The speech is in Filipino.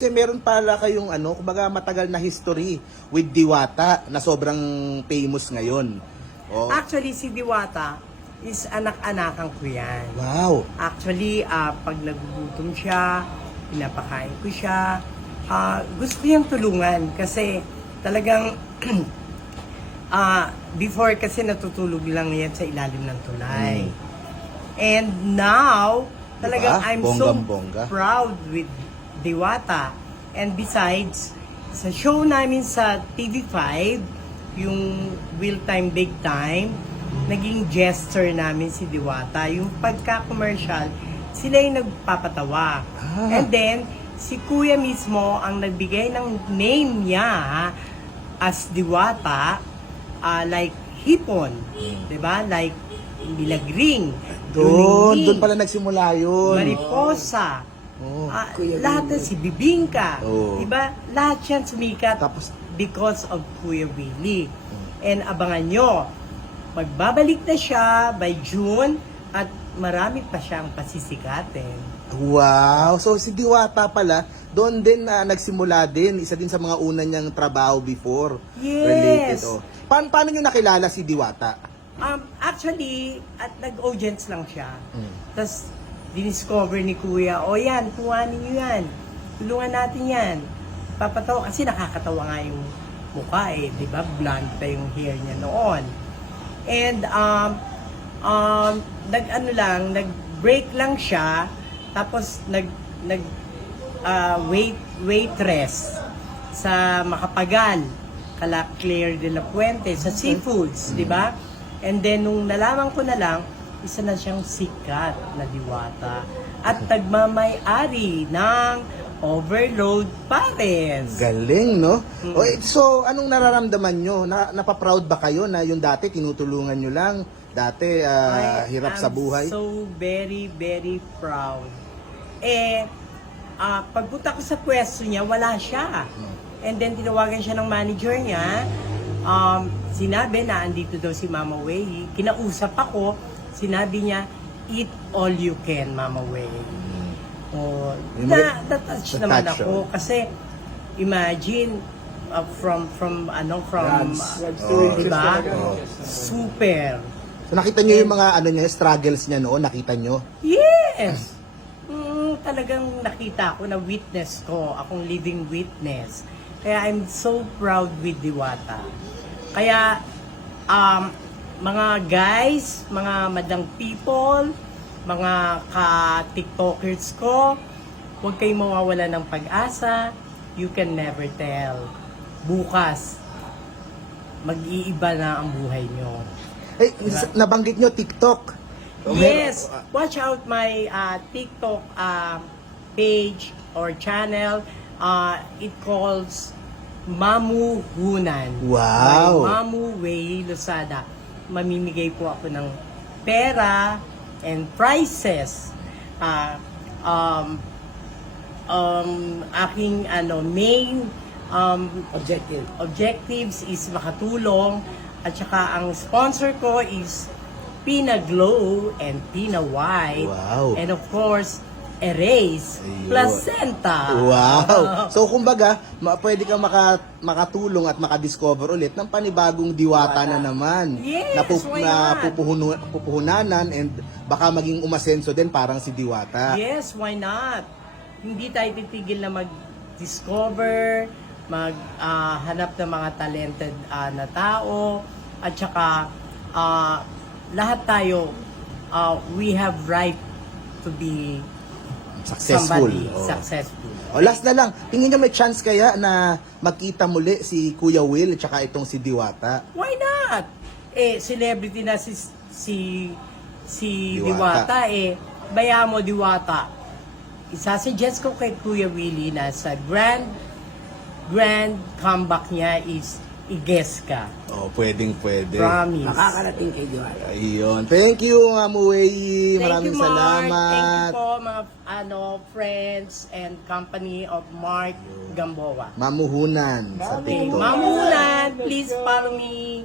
Kasi meron pala kayong ano, kumbaga matagal na history with Diwata na sobrang famous ngayon. Oh. Actually, si Diwata is anak-anakan ko yan. Wow. Actually, ah, pag nagugutom siya, pinapakain ko siya. Ah, gusto niyang tulungan kasi talagang ah, before kasi natutulog lang yan sa ilalim ng tulay. Mm. And now, talagang Diba? I'm so Bonggang-bongga. proud with Diwata. And besides, sa show namin sa TV5, yung Real Time Big Time, naging jester namin si Diwata. Yung pagka-commercial, sila yung nagpapatawa. Ah. And then, si Kuya mismo ang nagbigay ng name niya as Diwata, ah, like hipon, 'di ba? Like milagring, Doon, doon pala nagsimula yun. mariposa, Oh. ah, lahat na si Bibingka, Oo. 'di ba? Lahat yan sumikat Tapos, because of Kuya Willie. And abangan nyo, magbabalik na siya by June at marami pa siyang pasisikatin. wow. So si Diwata pala, doon din na nagsimula din. Isa din sa mga una niyang trabaho before. Yes. Related. Oh. Pa- paano niyo nakilala si Diwata? Um, actually, at nag-audience lang siya. Mm. Tapos, diniscover ni Kuya, o yan, kuhanin niyo yan. Tulungan natin yan. Papatawa, kasi nakakatawa nga yung mukha eh, di ba? Blonde pa yung hair niya noon. And, um, um, nag-ano lang, nag-break lang siya, tapos nag, nag, ah, wait, waitress sa Makapagal, kala Claire de la Puente, sa Seafoods, di ba? And then, nung nalaman ko na lang, isa na siyang sikat na diwata at tagmamay-ari ng Overload Pares. Galing, no? Mm. O, so, anong nararamdaman nyo? Na, napaproud ba kayo na yung dati tinutulungan nyo lang? Dati, ah, I hirap sa buhay? so very, very proud. Eh, ah, pagpunta ko sa pwesto niya, wala siya. Hmm. And then, tinawagan siya ng manager niya. Um, sinabi na andito daw si Mama Wei. Kinausap ako, sinabi niya, eat all you can, Mama Wei. Oh, Yung na, mga- na-touch na-touch, naman oh. ako kasi imagine uh, from from ano from Oh. di ba? Oh. Super. So, nakita nyo yung mga ano niya, struggles niya noon? Nakita nyo? Yes! Mm, talagang nakita ko na witness ko, akong living witness. Kaya I'm so proud with Diwata. Kaya, um, mga guys, mga madang people, mga ka-tiktokers ko, huwag kayong mawawala ng pag-asa. You can never tell. Bukas, mag-iiba na ang buhay nyo. Eh, nabanggit nyo TikTok. Yes, watch out my uh, TikTok uh, page or channel. Uh, it calls Mamu Hunan. Wow. By Mamu Wei Lozada. Mamimigay po ako ng pera and prizes. Uh, um, um, aking ano main um, Objective. objectives is makatulong at saka ang sponsor ko is Pina Glow and Pina White Wow. and of course Erase Ayun. Placenta Wow! So, kumbaga, ma- pwede kang maka, makatulong at makadiscover ulit ng panibagong diwata na naman. Yes, na, pup- why na not? pupuhunu- pupuhunanan and baka maging umasenso din parang si diwata. Yes, why not? Hindi tayo titigil na mag-discover, mag-hanap ng mga talented ah, na tao, at saka ah, lahat tayo, ah, we have right to be Successful. somebody Oh. successful. O, last na lang, tingin niyo may chance kaya na magkita muli si Kuya Will at saka itong si Diwata? Why not? Eh, celebrity na si si si Diwata. Diwata, eh. Baya mo Diwata. Isasuggest ko kay Kuya Willie na sa grand grand comeback niya is i-guess ka. Oh, pwedeng pwede. Promise. Makakarating kay Diwata. Ayun. Thank you. Thank Maraming you, Mark. salamat. Thank you po, mga ano, friends and company of Mark Gamboa. Mamuhunan sa Okay, TikTok. mamunan, please follow me.